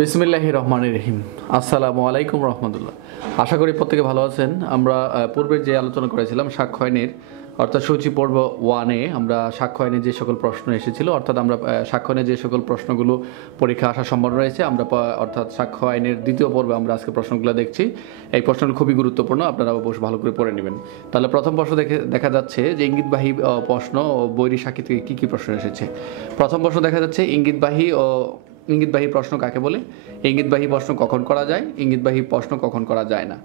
বিসমিল্লাহির রহমানির রহিম। আসসালামু আলাইকুম রহমতুল্লাহ। আশা করি প্রত্যেকে ভালো আছেন। আমরা পূর্বের যে আলোচনা করেছিলাম সাক্ষ্য আইনের অর্থাৎ সূচি পর্ব 1-এ আমরা সাক্ষ্য আইনে যে সকল প্রশ্ন এসেছিল অর্থাৎ আমরা সাক্ষ্য আইনে যে সকল প্রশ্নগুলো পরীক্ষা আসার সম্ভাবনা রয়েছে আমরা অর্থাৎ সাক্ষ্য আইনের দ্বিতীয় পর্বে আমরা আজকে প্রশ্নগুলো দেখছি। এই প্রশ্নগুলো খুবই গুরুত্বপূর্ণ, আপনারা অবশ্যই ভালো করে পড়ে নেবেন। তাহলে প্রথম প্রশ্ন দেখা যাচ্ছে যে ইঙ্গিতবাহী প্রশ্ন ও বৈরী সাক্ষী থেকে কী কী প্রশ্ন এসেছে। প্রথম প্রশ্ন দেখা যাচ্ছে ইঙ্গিতবাহী প্রশ্ন কাকে বলে, ইঙ্গিতবাহী প্রশ্ন কখন করা যায়, ইঙ্গিতবাহী প্রশ্ন কখন করা যায় না।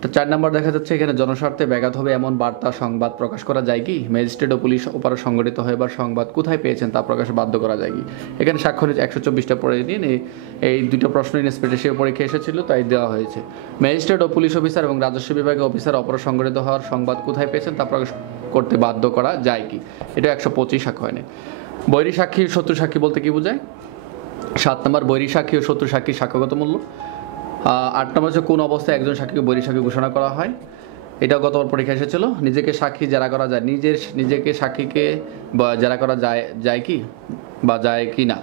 তো 4 নম্বর দেখা যাচ্ছে এখানে জনস্বার্থে ব্যাঘাত হবে এমন বার্তা সংবাদ প্রকাশ করা যায় কি, ম্যাজিস্ট্রেট ও পুলিশ ওপারে সংগঠিত হবার সংবাদ কোথায় পেয়েছেন তা প্রকাশে বাধ্য করা যায় কি। এখানে সাক্ষ্য 124টা পড়ে দিন। এই দুটো প্রশ্ন ইন্সপেক্টরশিপ পরীক্ষা এসেছিল তাই দেওয়া হয়েছে। ম্যাজিস্ট্রেট ও পুলিশ অফিসার এবং রাজস্ব বিভাগের অফিসার অপর সংগঠিত হওয়ার সংবাদ কোথায় পেয়েছেন তা প্রকাশ করতে বাধ্য করা যায় কি, এটা 125 সাক্ষ্য আইনে। বৈরী সাক্ষী শত্রু সাক্ষী বলতে কি বোঝায়। 7 নম্বর বৈরী সাক্ষী ও শত্রু সাক্ষীর সাক্ষ্যগত মূল্য। 8 নম্বর হচ্ছে কোন অবস্থায় একজন সাক্ষীকে বৈরী সাক্ষী ঘোষণা করা হয়, এটাও গতবার পরীক্ষা এসেছিল। নিজেকে সাক্ষী জেরা করা যায়, নিজেকে সাক্ষীকে জেরা করা যায় কি বা যায় কি না।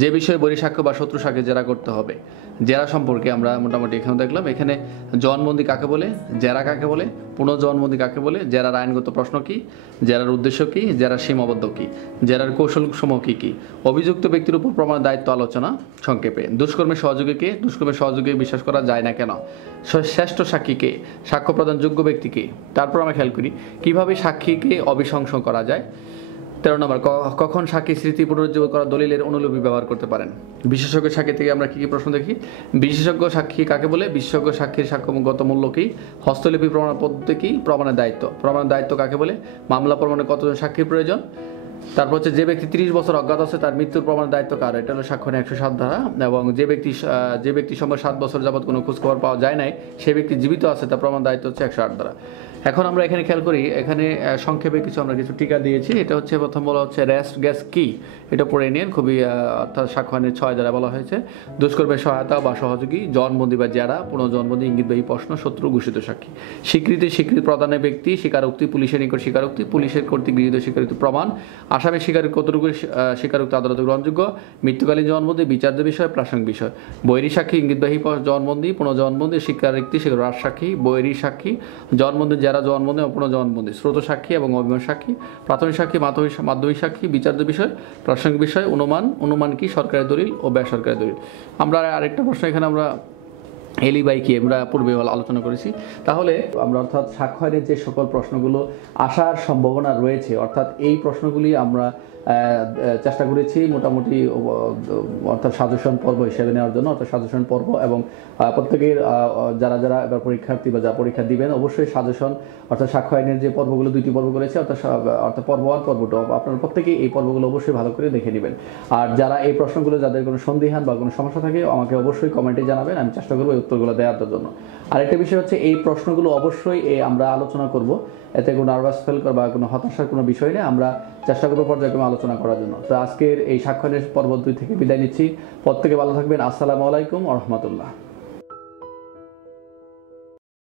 যে বিষয়ে বৈরী সাক্ষ্য বা শত্রু সাক্ষী জেরা করতে হবে, জেরা সম্পর্কে আমরা মোটামুটি এখানে দেখলাম। এখানে জবানবন্দি কাকে বলে, জেরা কাকে বলে, পুনঃজবানবন্দি কাকে বলে, জেরার আইনগত প্রশ্ন কি, জেরার উদ্দেশ্য কি, জেরার সীমাবদ্ধ কি, জেরার কৌশলসমূহ কি কি, অভিযুক্ত ব্যক্তির উপর প্রমাণ দায়িত্ব আলোচনা সংক্ষেপে, দুষ্কর্মের সহযোগীকে, দুষ্কর্মের সহযোগী বিশ্বাস করা যায় না কেন, শ্রেষ্ঠ সাক্ষীকে, সাক্ষ্য প্রদান যোগ্য ব্যক্তিকে। তারপর আমরা খেয়াল করি কিভাবে সাক্ষীকে অবিশংস করা যায়। 13 নম্বর কখন সাক্ষী স্মৃতি পুনরুজ্জীবন করা দলিলের অনুলিপি ব্যবহার করতে পারেন। বিশেষজ্ঞ সাক্ষী থেকে আমরা কী কী প্রশ্ন দেখি। বিশেষজ্ঞ সাক্ষী কাকে বলে, বিশেষজ্ঞ সাক্ষীর সাক্ষ্যগত মূল্য কী, হস্তলিপি প্রমাণ পদ্ধতি কী, প্রমাণের দায়িত্ব কাকে বলে, মামলা প্রমাণে কতজন সাক্ষীর প্রয়োজন। তারপর হচ্ছে যে ব্যক্তি 30 বছর অজ্ঞাত আছে তার মৃত্যুর প্রমাণের দায়িত্ব কার, এটা হলো সাক্ষ্য 107 ধারা। এবং যে ব্যক্তি সময় 7 বছর যাবৎ কোনো খোঁজখবর পাওয়া যায় নাই সে ব্যক্তি জীবিত আছে তার প্রমাণ দায়িত্ব হচ্ছে 108 ধারা। এখন আমরা এখানে খেয়াল করি, এখানে সংক্ষেপে আমরা কিছু টিকা দিয়েছি। এটা হচ্ছে প্রথম বলা হচ্ছে রেস্ট গ্যাস কি, এটা পড়ে নিন খুবই, অর্থাৎ সাক্ষ্য আইনের 6 ধারা বলা হয়েছে। দুষ্কর্মের সহায়তা বা সহযোগী, জবানবন্দি বা জেরা, পুনঃজবানবন্দি, ইঙ্গিতবাহী প্রশ্ন, শত্রু ঘোষিত সাক্ষী। স্বীকৃতি প্রদানের ব্যক্তি, স্বীকারোক্তি, পুলিশের নিকট স্বীকারোক্তি, পুলিশের কর্তৃক গৃহীত স্বীকারোক্তি প্রমাণ, আসামি স্বীকার কতটুকু স্বীকারোক্তি আদালতে গ্রহণযোগ্য, মৃত্যুকালীন জবানবন্দি, বিচার্য বিষয়, প্রাসঙ্গিক বিষয়, বৈরী সাক্ষী, ইঙ্গিতবাহী জবানবন্দি, পুনঃজবানবন্দি, স্বীকারোক্তি, রাজসাক্ষী, বৈরী সাক্ষী, জবানবন্দি, জেরা, জবানবন্দি ও পুনঃজবানবন্দি, স্রোত সাক্ষী এবং অভিমান সাক্ষী, প্রাথমিক সাক্ষী, মাধ্যমিক সাক্ষী, বিচার্য বিষয়, প্রাসঙ্গিক বিষয়, অনুমান কি, সরকারি দলিল ও বেসরকারি দলিল। আমরা আরেকটা প্রশ্ন এখানে আমরা এলিবাই কি আমরা পূর্বে আলোচনা করেছি। তাহলে আমরা অর্থাৎ সাক্ষ্য আইনের যে সকল প্রশ্নগুলো আসার সম্ভাবনা রয়েছে অর্থাৎ এই প্রশ্নগুলি আমরা চেষ্টা করেছি মোটামুটি অর্থাৎ সাজেশন পর্ব হিসেবে নেওয়ার জন্য, অর্থাৎ সাজেশন পর্ব এবং প্রত্যেকের যারা এবার পরীক্ষার্থী বা যারা পরীক্ষা দিবেন অবশ্যই সাজেশন অর্থাৎ সাক্ষ্য আইনের যে পর্বগুলো 2টি পর্ব করেছে অর্থাৎ পর্ব 1 পর্ব 2 আপনারা প্রত্যেকেই এই পর্বগুলো অবশ্যই ভালো করে দেখে নেবেন। আর যারা এই প্রশ্নগুলো যাদের কোনো সন্দিহান বা কোনো সমস্যা থাকে আমাকে অবশ্যই কমেন্টে জানাবেন, আমি চেষ্টা করবো এই উত্তরগুলো দেওয়ার জন্য। আরেকটা বিষয় হচ্ছে এই প্রশ্নগুলো অবশ্যই আমরা আলোচনা করব, এতে কোনো নার্ভাস ফিল বা কোনো হতাশার কোনো বিষয় নেই, আমরা চেষ্টা করবো পর্যায়ক্রমে আলোচনা করার জন্য। তো আজকের এই সাক্ষ্য আইনের পর্ব 2 থেকে বিদায় নিচ্ছি। প্রত্যেকে ভালো থাকবেন। আসসালামু আলাইকুম ওয়া রাহমাতুল্লাহ।